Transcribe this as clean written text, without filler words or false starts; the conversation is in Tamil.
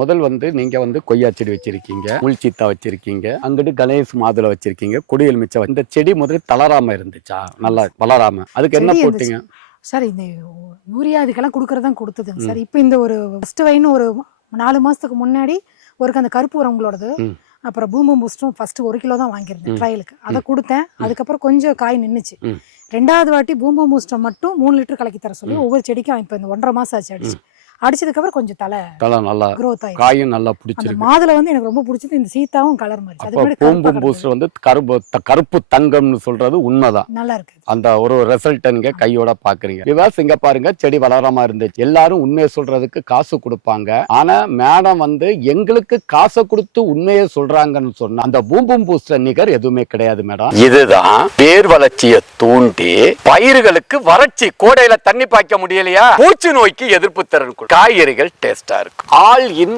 முதல் நீங்க கொய்யா செடி வச்சிருக்கீங்க, முள்சீத்தா வச்சிருக்கீங்க, அங்கிட்டு கணேஷ் மாதுளை வச்சிருக்கீங்க, கொடியல் மிச்சம். இந்த செடி முதல்ல தளராம இருந்துச்சா? நல்லா வளராம அதுக்கு என்ன போட்டீங்க சார்? இந்த யூரியா இதுக்கெல்லாம் கொடுக்கறதான் கொடுத்ததுங்க சார். இப்போ இந்த ஒரு ஃபர்ஸ்ட் வைன்னு ஒரு 4 மாசத்துக்கு முன்னாடி அந்த கருப்பு உரம் உங்களோடது, அப்புறம் பூமம் பூஸ்டும் ஃபர்ஸ்ட் 1 கிலோ தான் வாங்கியிருந்தேன் ட்ரையலுக்கு. அதை கொடுத்தேன். அதுக்கப்புறம் கொஞ்சம் காய் நின்றுச்சு. 2வது வாட்டி பூமம் பூஸ்டம் மட்டும் 3 லிட்டர் கலக்கி தர சொல்லி ஒவ்வொரு செடிக்கும் இப்போ இந்த 1.5 மாசம் ஆச்சு அடிச்சதுக்கு அப்புறம் கொஞ்சம் தலை நல்லா growth ஆயிடுச்சு. காயும் நல்லா பிடிச்சிருக்கு. மாதுளை எனக்கு ரொம்ப பிடிச்சது. இந்த சீத்தாவும் கலர் மாதிரி. அது பூம்பும் பூஸ்ட் கருப்பு தங்கம்னு சொல்றது உண்மைதான். நல்லா இருக்கு. அந்த ஒரு ரிசல்ட் நீங்க கையோட பாக்குறீங்க. விவாஸ் இங்க பாருங்க, செடி வளராம இருந்துச்சு. எல்லாரும் உண்மையை சொல்றதுக்கு காசு கொடுப்பாங்க. ஆனா மேடம் எங்களுக்கு காசை கொடுத்து உண்மையை சொல்றாங்கன்னு சொன்னா அந்த பூம்பும் பூஸ்ட் நிகர் எதுவுமே கிடையாது மேடம். இதுதான் வேர் வளர்ச்சியை தூண்டி பயிர்களுக்கு வறட்சி, கோடையில தண்ணி பாய்க்க முடியலையா, பூச்சி நோய்க்கு எதிர்ப்பு திறன், காய்கறிகள் டேஸ்டா இருக்கும். All in